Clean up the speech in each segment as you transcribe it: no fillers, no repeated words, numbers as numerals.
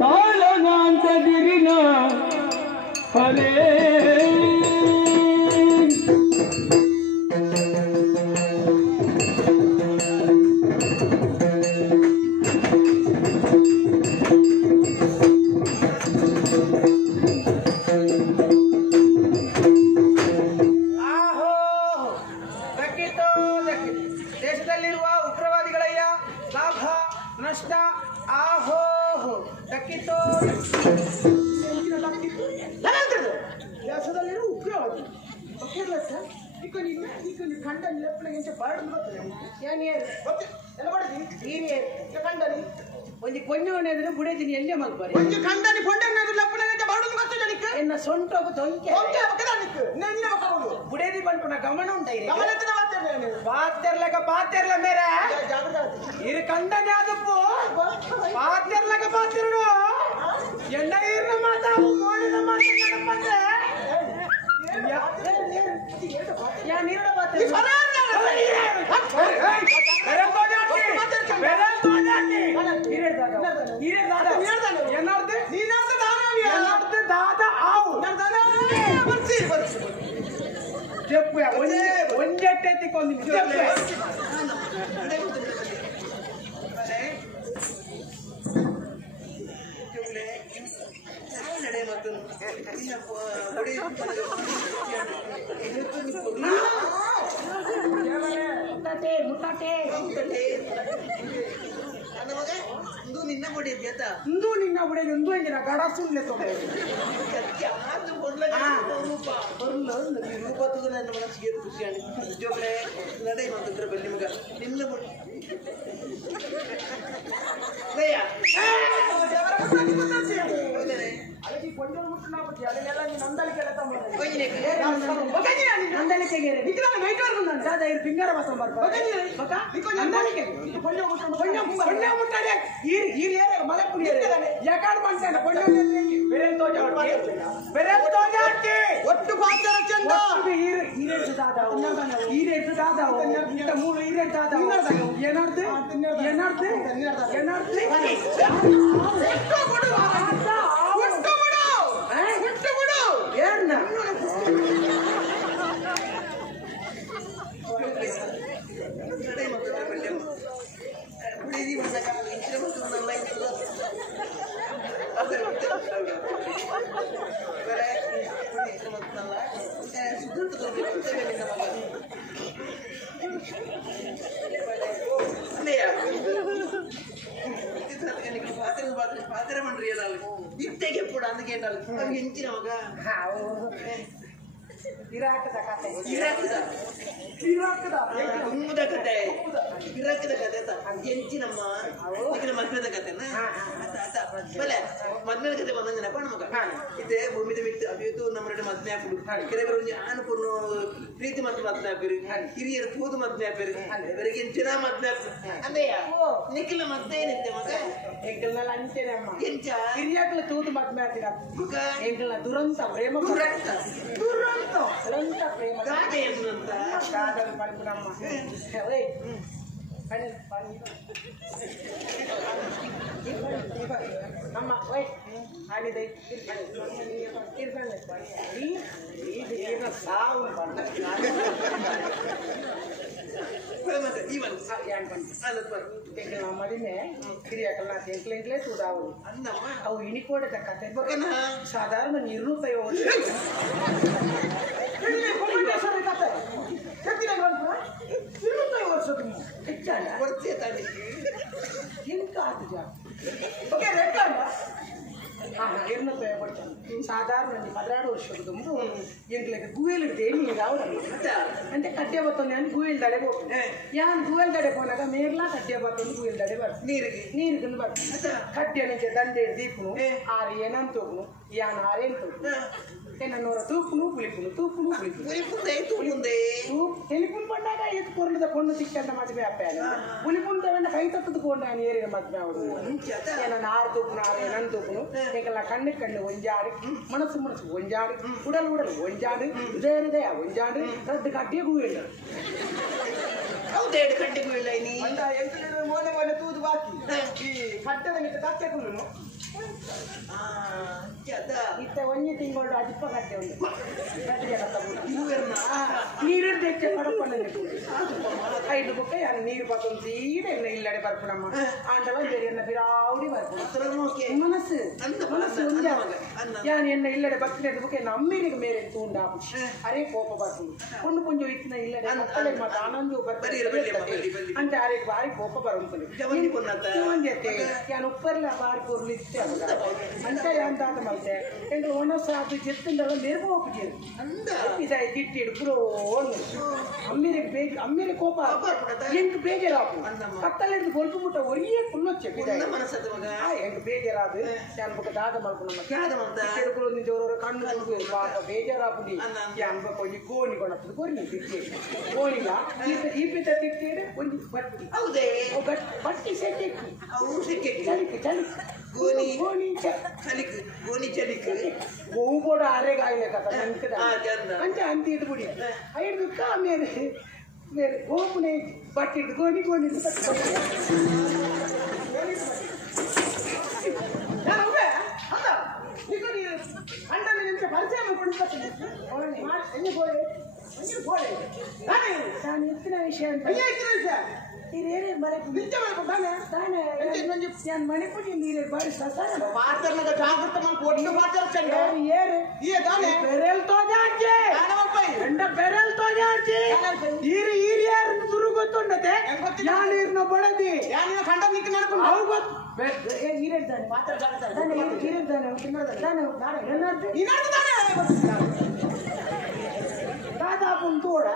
ತಾಳನಾಂತದಿರಿನ ಹರೇ ದೇಶದಲ್ಲಿರುವ ಉಗ್ರವಾದಿಗಳಯ್ಯ ಲಾಭ ನಷ್ಟ ಆಹೋ ದಕ್ಕಿತ್ತು ದೇಶದಲ್ಲಿರುವ ಉಗ್ರವಾದಿ ಖಂಡನಿ ಲೆಪ್ಪಳಿಗೆ ಬಾರ್ಡ್ ಬರ್ತದೆ ಎಲ್ಲ ಮಾಡಿದ್ವಿ ಹಿರಿಯರು ಖಂಡನಿ ಒಂದು ಪೊಣ್ಣೆ ಅಂದ್ರೆ ಬುಡೇದಿನಿ ಎಲ್ಲೇ ಮಲ್ಬಾರಿ ಒಂದು ಖಂಡನಿ ಪೊಣ್ಣೆ ಲೆಪ್ಪಳಿಗೆ ಬಾರ್ಡ್ ಗೊತ್ತಿಲ್ಲ ಎನ್ನ ಸೊಂಟ ತೊಂಕೆ ಬುಡೇದಿ ಬಂಟು ನಾ ಗಮನ ಉಂಟಾಯಿ ಪಾತೆರ್ಲಗ ಮೇರೆ ಇರು ಕಂಡನೆ ಅದಪ್ಪು ಪಾತೆರ್ಲಗ ಪಾತಿರುಡು ಎಂಡ ಇರ್ನ ಮಾತಾವು ಮೋಡಿನ ಮಾತಾಡಪ್ಪಂದ್ರೆ ಯಾ ನೀರುಡ ಪಾತೆ దాదా ఆవు చెప్పు ಒಂದೆಟ್ಟೆತ್ತಿ ಕೊಂದಿ ಮುಟ್ಟಾಟೆ ನಿನ್ನ ಬುಡಿ ಇಂದು ನಿನ್ನ ಬುಡಿ ಇಂದು ಎಂದಿನ ಗಡ ಸುಳ್ಳೆ ತೊಂದರೆ ರೂಪತ್ತದ ನನ್ನ ಮನಸ್ಸಿಗೆ ಖುಷಿ ನಿಜವಾಗ್ಲೇ ನಡೆ ಮಾತ್ರ ಬಲ್ಲಿ ಮಗ ನಿನ್ನ ಬುಡಿ ఫింగర్ ఒట్టు పాత్ర చంద ఈరేటు దాదావు ఇంత మూడు ఈరేటు దాదావు ఏనాಡ್ದೆ ಏನ పాత్ర మండ్రి ఇట్టేకి ఎప్పుడు అందుకే ఎంచిన మగ ಇರಾಕದ ಕತೆ ಉಮ್ಮದ ಕತೆ ಇರಾಕದ ಕತೆ ಎಂಚಿನಮ್ಮ ಈಗಿನ ಮದ್ಮೆದ ಕತೆನ ಮದ್ಮೆದ ಕತೆ ಬಂದ ನೆನಪ ನಮಗ ಇದೇ ಭೂಮಿದ ವ್ಯಕ್ತಿ ಅವಿತು ನಮ್ಮ ಮದ್ಮೆ ಹಾಕುದು ಕೆಲವರು ಆನು ಕೊನ್ನು ಪ್ರೀತಿ ಮತ್ತು ಮದ್ಮೆ ಹಾಕಿರಿ ಹಿರಿಯರು ತೂದು ಮದ್ಮೆ ಹಾಕಿರಿ ಇವರಿಗೆ ಎಂಚಿನ ಮದ್ಮೆ ಅಂದೆಯ ನಿಖಿಲ ಮದ್ಮೆ ಏನಿತ್ತೆ ಮಗ ಎಂಕಲ್ನ ಅಂಚೆನಮ್ಮ ಎಂಚ ಹಿರಿಯಾಕಲ ತೂದು ಮದ್ಮೆ ಹಾಕಿರ ಎಂಕಲ್ನ ದುರಂತ ಪ್ರೇಮ ದುರಂತ ದುರಂತ ಪ್ರೇಮ ಗಾದೆ ಎನ್ನುವಂತ ಗಾದಲ್ ಪಡ್ಬಿಡಮ್ಮ ಅಮ್ಮ ವೈ ಆಡಿದೆ ಸಾವು ಮಡಿಮೆ ಕಿರಿಯಾಕಲ್ಲ ಎಂಕ್ಲೆಂಕ್ಲೆ చూడావు అందమ్మ అవు ఇనికోడట కథ సాధారణ నిర్ణూతయో సాధారణ 16 ವರ್ಷದ ತುಂಬು ಎಂಕ್ಲೆಗೆ ಗುವೇಲ್ ದೇನಿ ರಾವಣಿ అంటే కట్టే బొత్తొంది అని గువేల్ దడే పోతుంది యాన్ గువేల్ దడే పోనాక మేర్లా కట్టే బొత్తొంది గువేల్ దడే బర్ నీరు కింద బర్ కట్టే నుంచి దండే దీపును ఆరు ఏనంతోకును యాన్ ఆరేంతోకును నన్నోర తూపును పులిపును తెలుపును పండాక ఎత్తు పొరలದ పొಣ್ಣು ಸಿಕ್ಕಂತ ಮದುವೆ ಅಪ್ಪಾಯ పులిపును ತಗೊಂಡ ಕೈ ತತ್ತದ ಕೊಂಡ ನಾನು ಏರಿನ ಮದುವೆ ಅವಡು ನಾನು ಆರು ತೂಪುನು ಆರು ಏನಂತ ತೂಪುನು ಈಗೆಲ್ಲ ಕಣ್ಣು ಒಂಜಾಡಿ ಮನಸ್ಸು ಒಂಜಾಡಿ ಉಡಲ್ ಒಂಜಾಡಿ ಹೃದಯ ಒಂಜಾಡಿ ರದ್ದು ಕಟ್ಟಿಗೂ ಇಲ್ಲ ಹೌದೇಡು ಕಟ್ಟಿಗೂ ಇಲ್ಲ ನೀ ಮೋನೆ ತೂದು ಮತ್ತೆ ಒಂಜಿ ತಿಂಗಳು ಅಜಿಪ್ಪ ಕಟ್ಟೆ ಉಂಟು ನೀರು ತೆಚ್ಚ ಕಡಪಣ್ಣ ಐದು ಬುಕ್ಕ ಯಾರು ನೀರು ಬತ್ತೊಂದು ಸೀರೆ ಇಲ್ಲಡೆ ಬರ್ಪುಣಮ್ಮ ಆಂಟವ ಬೇರೆ ಬಿರಾವಡಿ ಬರ್ಪುಣ ಮನಸ್ಸು ಮನಸ್ಸು ಉಂಜ ಯಾನ್ ಎನ್ನ ಇಲ್ಲಡೆ ಬರ್ತೀನಿ ಬುಕ್ಕ ನಮ್ಮೇರಿಗೆ ಮೇರೆ ತೂಂಡ ಅರೆ ಕೋಪ ಬರ್ಪುಂಡು ಕೊಂಡು ಪುಂಜು ಇತ್ತಿನ ಇಲ್ಲಡೆ ಮಕ್ಕಳೇ ಮತ್ತೆ ಆನಂದ ಬರ್ತಾರೆ ಅಂತ ಅರೆ ಬಾರಿ ಕೋಪ ಬರುಂಟು ಯಾನ್ ಉಪ್ಪರ್ಲ ಬಾರಿ ಪೂರ್ಲಿ ಇತ್ತೆ ಅಂತ ಯಾಂತಾದ ಮತ್ತೆ ಎಂದ್ರೆ ಒಣಸ ಅದು ಜೆತ್ತಿಂದಲ್ಲ ನೆರವು ಹೋಗ್ಬಿಟ್ಟಿರು ಇದಾಯ ಜಿಟ್ಟಿಡು ಪುರೋ ಅಮ್ಮೇಲೆ ಕೋಪ ಎಂಟು ಬೇಜಾರಾಪು ಕತ್ತಲೆಂದು ಗೊಲ್ಪು ಮುಟ್ಟ ಒರಿಯೇ ಫುಲ್ಲೊಚ್ಚೆ ಎಂಟು ಬೇಜಾರಾದು ಯಾನ್ ಬುಕ್ಕ ದಾದ ಮಲ್ಕೊಂಡು ನಿಜವರ ಕಣ್ಣು ಪಾಪ ಬೇಜಾರಾಪುಡಿ ಯಾನ್ ಬಕ್ಕ ಒಂಜಿ ಗೋಣಿ ಕೊಣತ್ತದು ಗೋಣಿ ತಿಕ್ಕಿ ಗೋಣಿಗ ಈ ಪಿತ ತಿಕ್ಕಿಡೆ ಒಂಜಿ ಬಟ್ಟಿ ಬಟ್ಟಿ ಸೆಟ್ಟೆಕ್ಕಿ ಚಲಿಕ್ ಚಲಿಕ್ ಗೋಣಿ ಚಲಿಕ್ ಗೋಣಿ ಚಲಿಕ್ ಗೋವು ಕೂಡ ಅರೆಗಾಯಿಲೆ ಕಥ ಅಂಚೆ ಅಂತ ಇಟ್ಬಿಡಿ ಐದಕ್ಕ ಮೇಲೆ ಮೇಲೆ ಗೋಪುನೆ ಬಟ್ಟೆ ಗೋಣಿ ಗೋಣಿ ಅಂಡನ ನಿಮಿಷ ಪರಿಚಯ ನಾನು ಎತ್ತಿನ ವಿಷಯ ಅಂತ ನೀರೇನೇ ನಾನು ಮಣಿಪುರಿ ನೀರೇ ಬಾರಿ ಸಸಾರ ಬೆರೆಲ್ ತೋಜಾಡ್ಜೆ ಎಂಡ ಬೆರೆಲ್ ತೋಜಾಡ್ಜಿ ಈರಿ ಈರಿ ಯಾರನ್ನು ದುರು ಗೊತ್ತುಂಡತೆ ಯಾ ನೀರ್ನ ಬಡದಿ ಕಂಡ ನಿಕ್ಕೆ ನಡ್ಕೊಂಡು ಅವು ಗೊತ್ತು ಈರಿದ್ದಾನೆ ಮಾತಾಡ್ತಾನೆ ದಾದಾಪುನ್ ತೋಡ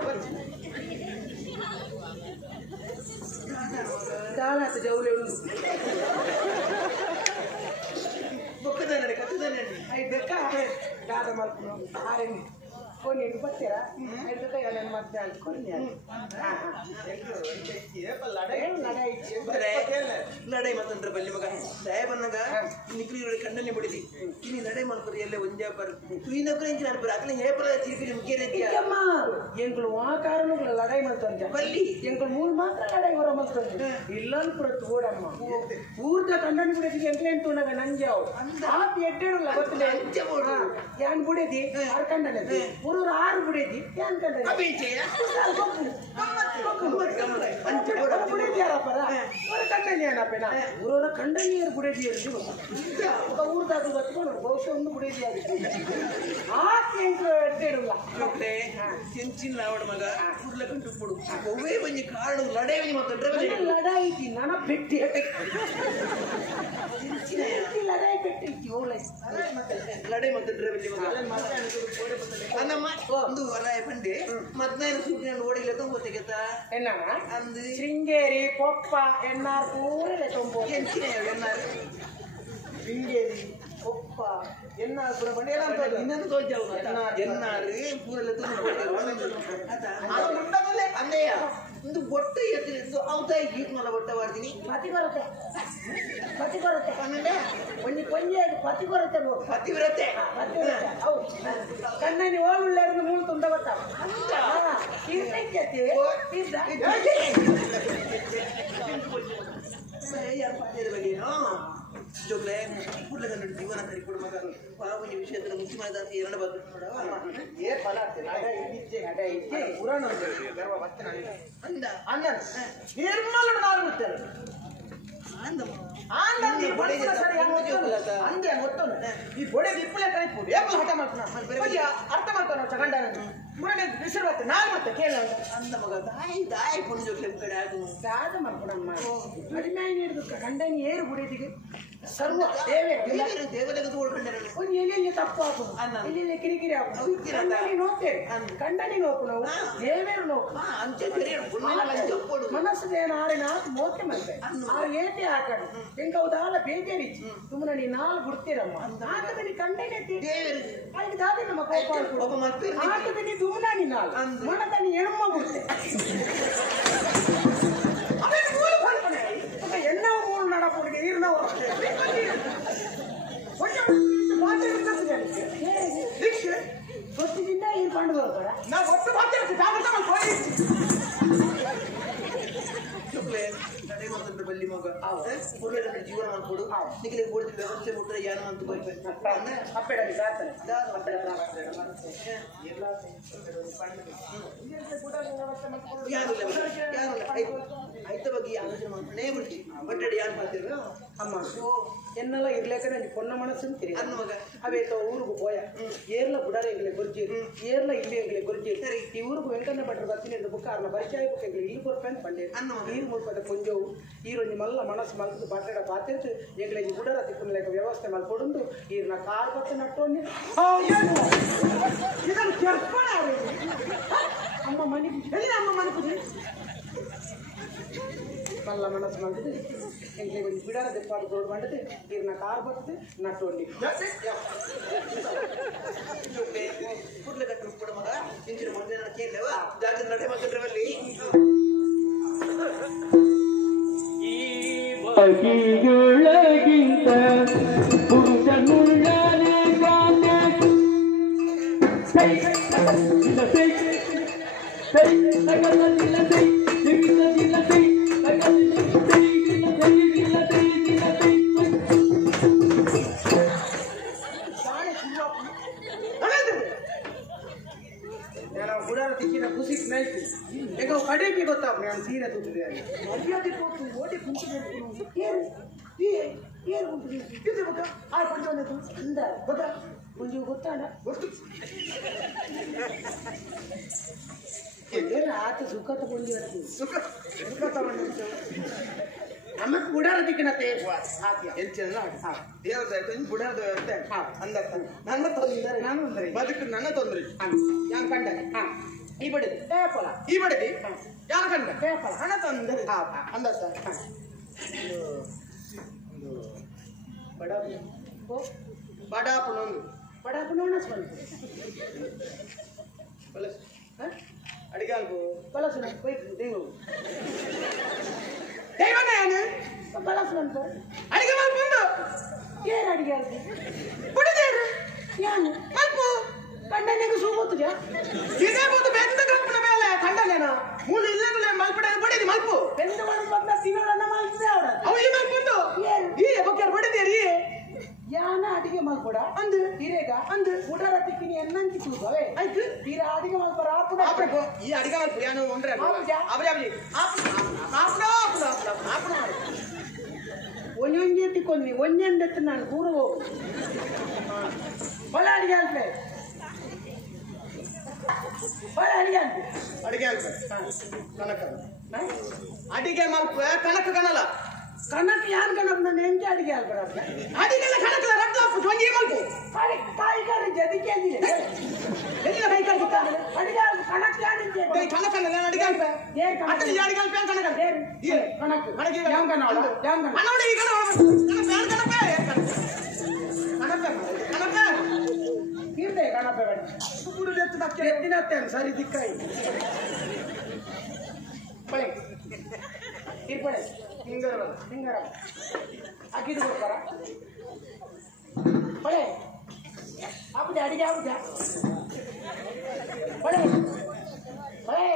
ದಾನಾತ ಜೌಲೆ ಉಂಟು ಬೊಕ್ಕದಾನೆ ಕತ್ತದಾನೆ ಐದಕ್ಕ ದಾದ ಮಲ್ಕೊಂಡು ಆರೆಂಜ್ ಕೊನೆ ಬರ್ತೀರಾ ಐದಕ್ಕ ನನ್ನ ಮತ್ತೆ ಅನ್ಕೊಂಡು ಲಡೈ ಮತ್ತೊಂದ್ರ ಬಲ್ಲಿ ಮಗ ದಯ ಬನ್ನಗ ನಿಕ್ಲಿ ಕಣ್ಣಲ್ಲಿ ಬಿಡಿದಿ ಇನಿ ಲಡೈ ಮಾಡ್ಕೊರಿ ಎಲ್ಲ ಒಂಜಾಪರ್ ತುಯಿನಕ್ರ ಇಂಚ ನಡ್ಬರ ಅಕಲೆ ಹೇಪಲ ತಿರುಗಿ ಮುಗಿಯರೆ ಅಮ್ಮ ಎಂಗಳು ಆ ಕಾರಣಗಳು ಲಡೈ ಮಾಡ್ತಂತೆ ಬಲ್ಲಿ ಎಂಗಳು ಮೂರು ಮಾತ್ರ ಲಡೈ ಹೊರ ಮಾಡ್ತಂತೆ ಇಲ್ಲಲ್ಲಿ ಕೂಡ ತೋಡಮ್ಮ ಊರ್ದ ಕಣ್ಣನ್ನು ಬಿಡದಿ ಎಂಟ್ಲೆಂಟು ನಗ ನಂಜಾವು ಆತ ಎಡ್ಡೆಡಲ್ಲ ಗೊತ್ತಿಲ್ಲ ಯಾನ್ ಬಿಡದಿ ಆರು ಕಣ್ಣಲ್ಲಿ ಮೂರು ಆರು ಬಿಡದಿ ಯಾನ್ ಕಂಡ ಬಿಡದಿಯಾರಪ್ಪರ ಕಂಡನಿ ಏನಪ್ಪನ ಊರವರ ಕಂಡನಿಯರು ಬಿಡದಿಯರು ಊರ್ದಾದ್ರು ಬತ್ಕೊಂಡು ಬಹುಶಃ ಒಂದು ಬಿಡದಿಯಾಗಿತ್ತು ಆತ ಎಡ್ಡೆಡಲ್ಲ ಚೆಂಚಿನ ಲಾವಡ ಮಗ ಕುಡ್ಲ ಕಂಟು ಕೊಡು ಒವ್ವೇ ಒಂಜಿ ಕಾರಣ ಲಡಾಯಿ ಮಾತ್ರ ಲಡಾಯಿ ನನ್ನ ಬೆಟ್ಟಿ ಲಡಾಯಿ ಬೆಟ್ಟಿ ಲಡಾಯಿ ಮತ್ತೆ ಡ್ರೈವಲ್ಲಿ ಒಂದು ವಲಯ ಬಂಡೆ ಮದ್ನಾಯಿನ ಸೂರ್ಯನ ಓಡಿಲ್ಲ ತೊಂಬತ್ತೆಗೆತ್ತ ಎನ್ನ ಅಂದು ಶೃಂಗೇರಿ ಕೊಪ್ಪ ಎನ್ನಾರು ಪೂರಲೆ ತೊಂಬೋ ಎನ್ನಾರು ಶೃಂಗೇರಿ ಕೊಪ್ಪ ಎನ್ನಾರು ಪೂರ ಬಂಡೆ ಇನ್ನೊಂದು ತೋಜಾವು ಎನ್ನಾರು ಪೂರಲ್ಲ ಅಂದಯ್ಯ ಒಂದು ಬೊಟ್ಟ ಎತ್ತಿದ್ದು ಅವತಾಯಿ ಗೀತ್ಮಲ್ಲ ಬೊಟ್ಟ ಮಾಡ್ತೀನಿ ಪತಿ ಬರುತ್ತೆ ಕಣ್ಣೆ ಒಂದು ಕೊಂಜೆ ಪತಿ ಬರುತ್ತೆ ಪತಿವ್ರತೆ ಹೌದು ಕಣ್ಣನಿ ಹೋಗುಳ್ಳಾರದು ಮೂಳು ತುಂಬ ಗೊತ್ತಾವ ಯಾರು ಪಾಠದ ಬಗ್ಗೆನೋ ಜೋಗ್ಲೆ ಕೂಡ್ಲಗ ನೋಡಿ ಜೀವನ ಕರಿ ಕೊಡು ಮಗ ಪಾವನಿ ವಿಷಯದಲ್ಲಿ ಮುಖ್ಯವಾದ ಎರಡು ಬಂದು ಏ ಫಲ ಪುರಾಣ ಅಂದ ಅಣ್ಣ ನಿರ್ಮಲ ನಾನು ಬಿಡ್ತೇನೆ ಅಂದೆ ಗೊತ್ತು ಈ ಬೊಡೆಗೆ ಇಪ್ಪಳೆ ಕಳಿಸ್ಬೋದು ಏಪಲ್ ಹಠ ಮಾಡ್ತಾನೆ ಅರ್ಥ ಮಾಡ್ತಾನೆ ತಗೊಂಡ ಮುರಡೆ ಬಿಸಿರು ಬರ್ತೇನೆ ನಾನು ಮಾಡ್ತೇನೆ ಕೇಳ ಅಂದ ಮಗ ದಾಯಿ ಪುಣ್ಯ ಜೋಗ್ಲೆ ಕಡೆ ಆಗು ದಾದ ಮಾಡ್ಕೊಡಮ್ಮ ಕಡಿಮೆ ಹಿಡಿದು ಕಂಡನಿ ಏರು ಬುಡಿದಿಗೆ ಸರ್ವ ದೇವತೆಗೆ ಓಡ್ಕೊಂಡ್ರೆ ಒಂದು ಎಲ್ಲಿ ತಪ್ಪು ಹಾಕುದು ಎಲ್ಲಿ ಕಿರಿಕಿರಿ ಹಾಕುದು ಕಂಡನಿ ನೋಡ್ತೇವೆ ಕಂಡನಿ ನೋಕು ನಾವು ದೇವೇರು ನೋಕು ಮನಸ್ಸದೇನು ಆರಿನ ಮೋಕೆ ಮತ್ತೆ ಆ ಏಟೆ ಹಾಕಡು ಎಂಕೌದಾಲ ಬೇಜಾರಿಚ್ಚಿ ಸುಮ್ಮನೆ ನೀ ನಾಲ್ ಬಿಡ್ತೀರಮ್ಮ ಆಟದ ನೀ ಕಂಡನೆ ಅದಕ್ಕೆ ದಾದಿ ನಮ್ಮ ಕೋಪ ಆಟದ ನೀ ದುಮ್ನ ನೀ ನಾಲ್ ಮನದ ನೀ ಎಣ್ಮ ಬಿಡ್ತೆ ಎನ್ನ ಮೂರು ನಡಪುಡಿಗೆ ನೀರ್ನವ ಗೊತ್ತಿದಿಂದ ಈ ಕಂಡು ಬರ್ತಾರ ನಾವು ಒಟ್ಟು ಮಾತಾಡ್ತೀವಿ ಬಲ್ಲಿ ಮಗ ಮಗ ಪುರ್ಲೆ ಜೀವನ ಮಾಡ್ಕೊಡು ನಿಖಿಲಿಗೆ ಕೊಡ್ತೀವಿ ವ್ಯವಸ್ಥೆ ಮುಟ್ರೆ ಯಾನ ಅಂತ ಬರ್ಬೇಕು ಅಪ್ಪೆಡಲ್ಲಿ ಸಾರ್ತಾನೆ ಐತ ಬಗ್ಗೆ ಆಲೋಚನೆ ಮಾಡ್ಕೊಂಡೇ ಬಿಡ್ತಿ ಬಟ್ಟೆ ಯಾರು ಮಾಡ್ತಿರ್ವ అమ్మ ఎన్నెల ఇర్లేకనే కొన్న మనసుని తిరిగి అవేతో ఊరుకు పోయా ఏర్ల బుడారే ఎంగలే గురిచేరు ఏర్ల ఇల్లు ఎంగలే గురిచేరు ఈ ఊరుకు వెంకన్న బట్టర్ బతినేందు బుక్క అన్న పరిచయ బుక్క ఎంగలే ఇల్లు కొరపని పండే నీరు ముల్పద కొంజవు ఈ రోజు మల్ల మనసు మల్కు బట్టడ బాధ్యత ఎంగలే ఈ బుడార తిక్కున లేక వ్యవస్థ మల్కొడుందు ఈ నా కారు బత్తనట్టోని ఇదను చెప్పనారు అమ్మ మనికి తెలియదు అమ్మ మనకు మళ్ళా మనసు మంటది ఇంకే బిడార దెప్పాడు తోడు పండితే మీరు నా కారు పడితే నట్టోండి ಕೂಡ್ಲೆ ಕಟ್ಟು ಕೂಡ ಮಗ ಇಂಚಿನ ಮೊದಲೇ ನಾನು ಕೇಳಲೇವ ಜಾಗದ ನಡೆ ಮಗದ್ರಲ್ಲಿ ಈ ಬಗೆಯೊಳಗಿಂತ ಪುರುಷನುಳ್ಳನೆ ಕಾಂತೆ ಸೈ ಇಲ್ಲ ಸೈ ಸೈ ತಗಲ ಇಲ್ಲ ಸೈ ಇಲ್ಲ ಇಲ್ಲ ಸೈ ತಗಲ ಸೈ ಇಲ್ಲ ಸೈ ಇಲ್ಲ ಸೈ ಇಲ್ಲ ಸೈ నేను గుడార తెచ్చిన కుసి స్మెల్కి ఇంకా కడేకి కొత్త నేను సీర తుట్టిదే మర్యాద పోతు ఓటి కుంచి ఏరు ఏరు ఉంటుంది ఇది బక ఆ కొంచెం అంద బక కొంచెం ಗೊತ್ತಾಡ ಗೊತ್ತು ಏನು ಆತ ಸುಖತ ಬಂದಿ ಸುಖತ ಬಂದಿ ನಮ್ಮ ಗುಡಾರ ದಿಕ್ಕಿನತ್ತೆ ಆತ್ಯ ಎಂಚಿನ ದೇವದಾಯ್ತು ಬುಡಾದ ಅಂದ ನನ್ನ ತೊಂದರೆ ನಾನು ಅಂದ್ರೆ ಬದುಕು ನನ್ನ ತೊಂದರೆ ಯಾನ್ ಕಂಡ ಈ ಬಡದಿ ಪೇಪಲ ಈ ಬಡದಿ ಯಾನ್ ಕಂಡ ಪೇಪಲ ಹಣ ತೊಂದರೆ ಅಂದ ಬಡಾಪು ಬಡಾಪುನೊಂದು ಬಡಾಪುನೋಣ ಸ್ವಲ್ಪ ಅಡಿಗಾಲ್ಬು ಬಲಸುನ ಬೈಕ್ ದೇವು ದೈವನೇ ಬಲಸುನ ಅಡಿಗೆ ಮಾಡ್ಕೊಂಡು ಏನು ಅಡಿಗೆ ಬಿಡದೇರು ಏನು ಮಲ್ಪು ಕಂಡನಿಗೆ ಸೂಗುತ್ತಿದ್ಯಾ ಇದೇ ಬಂದು ಬೆಂದ ಕಲ್ಪನ ಮೇಲೆ ಕಂಡನೇನ ಮೂಲ ಇಲ್ಲದಲ್ಲೇ ಮಲ್ಪಡ ಬಡಿದಿ ಮಲ್ಪು ಬೆಂದ ಮಾಡಿ ಬಂದ ತಿನ್ನೋಡನ್ನ ಮಾಡ್ತಿದ್ದೆ ಅವರ ಅವ ಈ ಮಲ್ಪುಂದು ಏನು ಈ ಬಕ್ಕಾರ ಬಡಿದೇರಿ ಯಾನ ಅಡಿಗೆ ಮಾಡ್ಕೊಡ ಅಂದು ತೀರೇಗ ಅಂದು ಗುಡಾರ ತಿಕ್ಕಿನಿ ಎನ್ನಂಕಿ ತೂಗವೆ ಆಯ್ತು ತೀರ ಅಡಿಗೆ ಮಾಡ್ಕೊರ ಆಪುಡ ಆಪು ಈ ಅಡಿಗೆ ಮಲ್ಪು ಯಾನು ಒಂದ್ರೆ ಅವರೇ ಆಪುಡ ಒಂಜೊಂಜೆ ತಿಕ್ಕೊಂಡಿ ಒಂಜೆಂದೆತ್ತು ನಾನು ಕೂಡ ಹೋಗು ಬಲ ಅಡಿಗೆ ಅಲ್ಪೆ ಬಲ ಅಡಿಗೆ ಅಲ್ಪೆ ಅಡಿಗೆ ಅಲ್ಪ ಕನಕ ಅಡಿಗೆ ಮಲ್ಪ ಕನಕ ಕನಲ ಕನಕ ಯಾನ್ ಕನಕ ನನ್ನ ಎಂಜೆ ಅಡಿಗೆ ಅಲ್ಪರ ಅಡಿಗೆಲ್ಲ ಕನಕಲ ರಕ್ತ ಒಂಜಿ ಮಲ್ಪು ಕಾಯಿಗಾರ ಜದಿಕೆ ಅಂದಿದೆ ಎಲ್ಲಿನ ಕೈಕಾಲ ಗೊತ್ತಾಗಲ್ಲ ಅಡಿಗೆ ಅಲ್ಪ ಕನಕ ಯಾನಿಂಜೆ ಕನಕಲ್ಲ ನಾನು ಅಡಿಗೆ ಅಲ್ಪ ಏನ್ ಕನಕ ಅಡಿಗೆ ಅಡಿಗೆ ಅಲ್ಪ ಕನಕ ಏನ್ ಕನಕ ಅಡಿಗೆ ಯಾನ್ ಕನಕ ಯಾನ್ ಕನಕ ನೋಡಿ ಈಗ ಕನಕ ತೀರ್ದೆ ಕನಕ ಸುಗುಡು ಎತ್ತದಕ್ಕೆ ಎತ್ತಿನತ್ತೇನು ಸರಿ ದಿಕ್ಕಾಯಿ ಬಳೆ ಇರ್ಬಳೆ ಹಿಂಗರ ಹಾಕಿದ್ದು ಕೊಡ್ತಾರ ಬಳೆ ಆಗುದ ಅಡಿಗೆ ಆಗುದ ಬಳೆ ಬಳೆ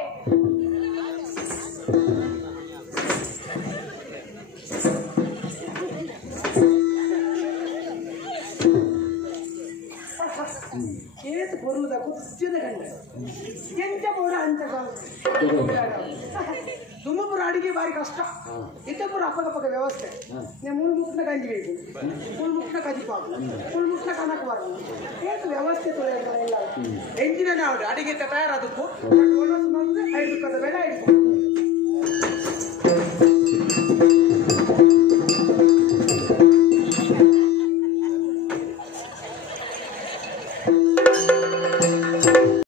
ಏತ್ ಬರುವುದ ಕುಚ್ಚಿದ ಗಂಡ ಎಂತ ಬೋಡ ಅಂತ ತುಮಪುರ ಅಡಿಗೆ ಬಾರಿ ಕಷ್ಟ ಇತ್ತಪುರ ಅಪ್ಪಗಪ್ಪಗ ವ್ಯವಸ್ಥೆ ನೀವು ಮುಳ್ಮುಕ್ನ ಗಂಜಿಬೇಕು ಮುಳ್ಮುಕ್ನ ಕಜಿಪಾಕು ಮುಳ್ಮುಕ್ನ ಕನಕಬಾರದು ಏತು ವ್ಯವಸ್ಥೆ ತೊಳೆಯಲ್ಲ ಎಲ್ಲ ಎಂಜಿನ ನಾವು ಅಡಿಗೆ ತಯಾರಾದಕ್ಕೂ 5 ರೂಪಾಯಿ ಬೇಡ